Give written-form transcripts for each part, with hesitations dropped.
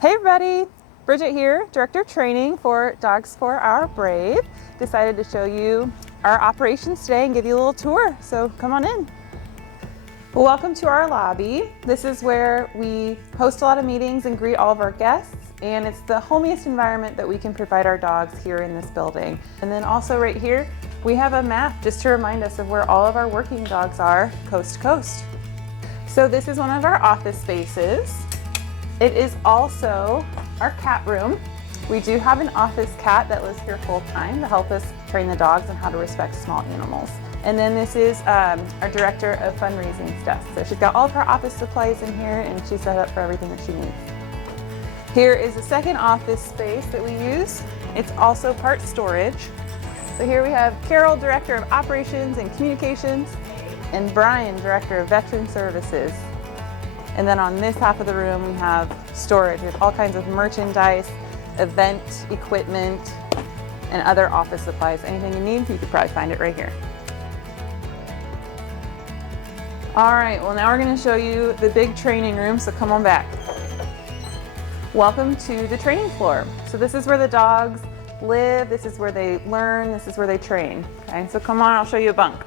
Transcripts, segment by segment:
Hey everybody, Bridget here, Director of Training for Dogs for Our Brave. Decided to show you our operations today and give you a little tour, so come on in. Well, welcome to our lobby. This is where we host a lot of meetings and greet all of our guests, and it's the homiest environment that we can provide our dogs here in this building. And then also right here, we have a map just to remind us of where all of our working dogs are coast to coast. So this is one of our office spaces. It is also our cat room. We do have an office cat that lives here full time to help us train the dogs on how to respect small animals. And then this is our director of fundraising stuff. So she's got all of her office supplies in here and she's set up for everything that she needs. Here is the second office space that we use. It's also part storage. So here we have Carol, Director of Operations and Communications, and Brian, Director of Veteran Services. And then on this half of the room, we have storage with all kinds of merchandise, event equipment, and other office supplies. Anything you need, you could probably find it right here. All right, well now we're gonna show you the big training room, so come on back. Welcome to the training floor. So this is where the dogs live, this is where they learn, this is where they train. Okay, so come on, I'll show you a bunk.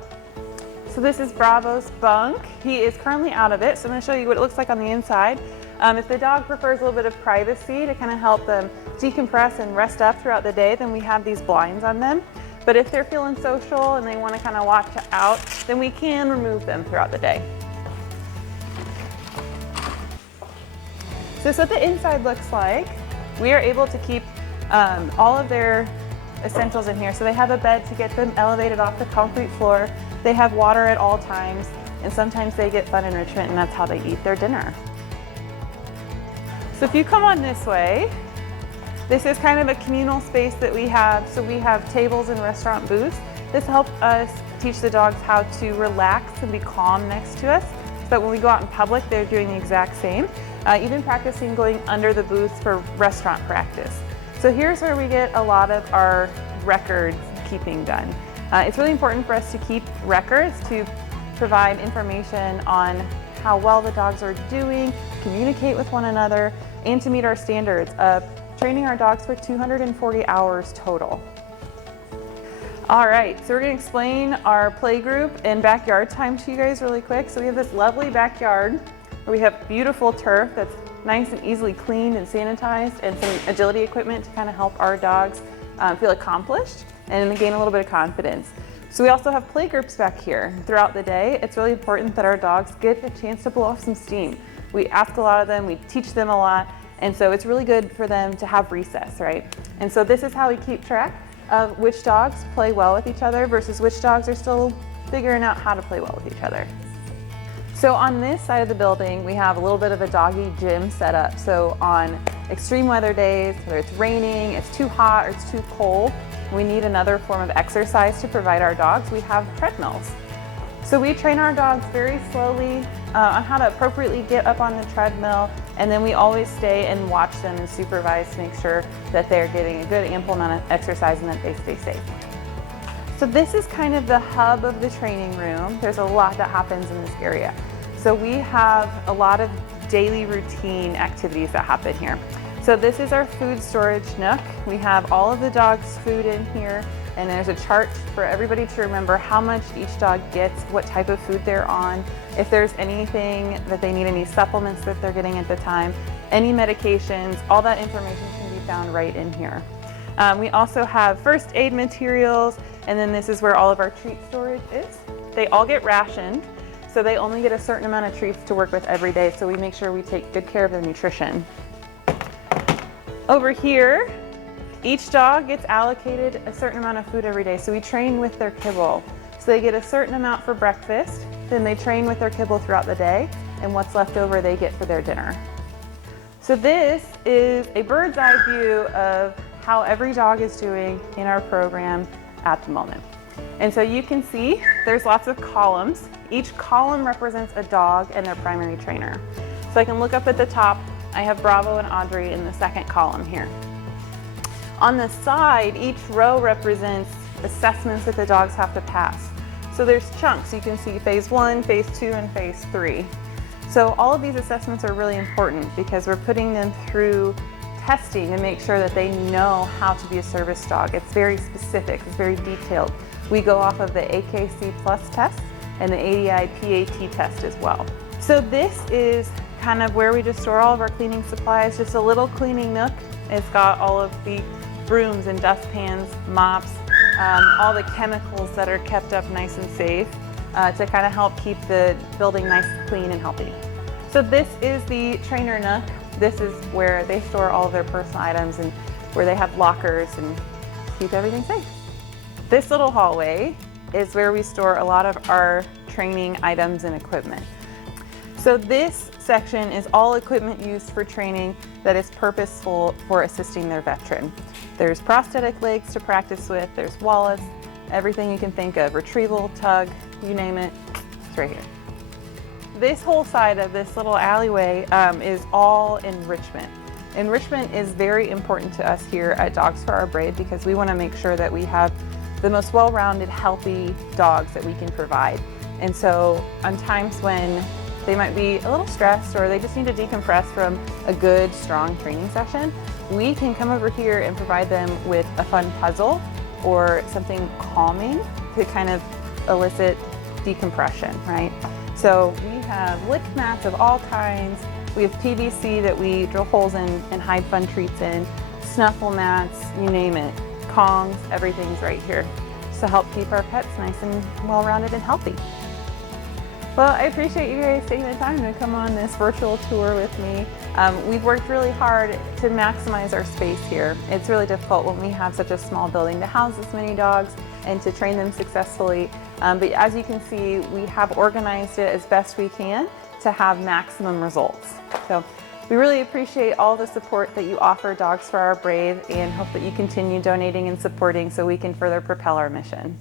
So this is Bravo's bunk. He is currently out of it, so I'm going to show you what it looks like on the inside. If the dog prefers a little bit of privacy to kind of help them decompress and rest up throughout the day, then we have these blinds on them. But if they're feeling social and they want to kind of watch out, then we can remove them throughout the day. So this is what the inside looks like. We are able to keep all of their essentials in here. So they have a bed to get them elevated off the concrete floor. They have water at all times, and sometimes they get fun enrichment, and that's how they eat their dinner. So if you come on this way, this is kind of a communal space that we have. So we have tables and restaurant booths. This helps us teach the dogs how to relax and be calm next to us, so that when we go out in public, they're doing the exact same. Even practicing going under the booths for restaurant practice. So here's where we get a lot of our record keeping done. It's really important for us to keep records to provide information on how well the dogs are doing, communicate with one another, and to meet our standards of training our dogs for 240 hours total. All right, so we're going to explain our play group and backyard time to you guys really quick. So we have this lovely backyard where we have beautiful turf that's nice and easily cleaned and sanitized, and some agility equipment to kind of help our dogs feel accomplished and gain a little bit of confidence. So we also have play groups back here. Throughout the day, it's really important that our dogs get a chance to blow off some steam. We ask a lot of them, we teach them a lot, and so it's really good for them to have recess, right? And so this is how we keep track of which dogs play well with each other versus which dogs are still figuring out how to play well with each other. So on this side of the building, we have a little bit of a doggy gym set up. So on extreme weather days, whether it's raining, it's too hot, or it's too cold, we need another form of exercise to provide our dogs. We have treadmills. So we train our dogs very slowly on how to appropriately get up on the treadmill, and then we always stay and watch them and supervise to make sure that they're getting a good ample amount of exercise and that they stay safe. So this is kind of the hub of the training room. There's a lot that happens in this area. So we have a lot of daily routine activities that happen here. So this is our food storage nook. We have all of the dogs' food in here, and there's a chart for everybody to remember how much each dog gets, what type of food they're on, if there's anything that they need, any supplements that they're getting at the time, any medications, all that information can be found right in here. We also have first aid materials, and then this is where all of our treat storage is. They all get rationed, so they only get a certain amount of treats to work with every day, so we make sure we take good care of their nutrition. Over here, each dog gets allocated a certain amount of food every day, so we train with their kibble. So they get a certain amount for breakfast, then they train with their kibble throughout the day, and what's left over they get for their dinner. So this is a bird's eye view of how every dog is doing in our program at the moment. And so you can see there's lots of columns. Each column represents a dog and their primary trainer. So I can look up at the top, I have Bravo and Audrey in the second column here. On the side, each row represents assessments that the dogs have to pass. So there's chunks. You can see phase 1, phase 2, and phase 3. So all of these assessments are really important because we're putting them through testing and make sure that they know how to be a service dog. It's very specific, it's very detailed. We go off of the AKC Plus test and the ADI PAT test as well. So this is kind of where we just store all of our cleaning supplies, just a little cleaning nook. It's got all of the brooms and dustpans, mops, all the chemicals that are kept up nice and safe to kind of help keep the building nice, clean, and healthy. So this is the trainer nook. This is where they store all of their personal items and where they have lockers and keep everything safe. This little hallway is where we store a lot of our training items and equipment. So this section is all equipment used for training that is purposeful for assisting their veteran. There's prosthetic legs to practice with, there's wallets, everything you can think of, retrieval, tug, you name it, it's right here. This whole side of this little alleyway is all enrichment. Enrichment is very important to us here at Dogs for Our Brave because we want to make sure that we have the most well-rounded, healthy dogs that we can provide. And so on times when they might be a little stressed or they just need to decompress from a good, strong training session, we can come over here and provide them with a fun puzzle or something calming to kind of elicit decompression, right? So we have lick mats of all kinds. We have PVC that we drill holes in and hide fun treats in, snuffle mats, you name it, Kongs, everything's right here to help keep our pets nice and well-rounded and healthy. Well, I appreciate you guys taking the time to come on this virtual tour with me. We've worked really hard to maximize our space here. It's really difficult when we have such a small building to house this many dogs and to train them successfully. But as you can see, we have organized it as best we can to have maximum results. So we really appreciate all the support that you offer Dogs for Our Brave and hope that you continue donating and supporting so we can further propel our mission.